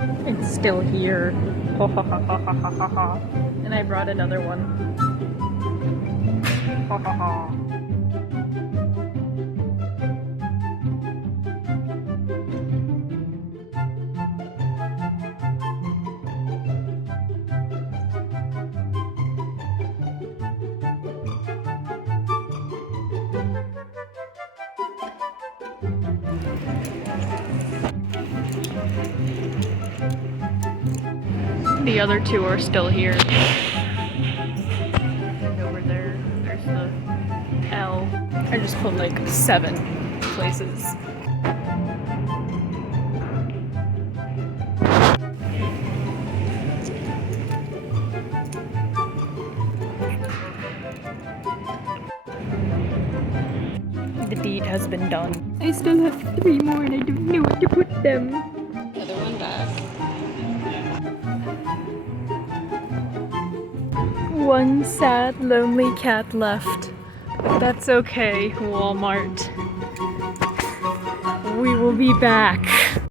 It's still here. Ha ha ha ha ha ha ha ha. And I brought another one. Ha ha ha. The other two are still here. And over there, there's the L. I just put like 7 places. The deed has been done. I still have 3 more and I don't know where to put them. Another one back. One sad, lonely cat left. But that's okay, Walmart. We will be back.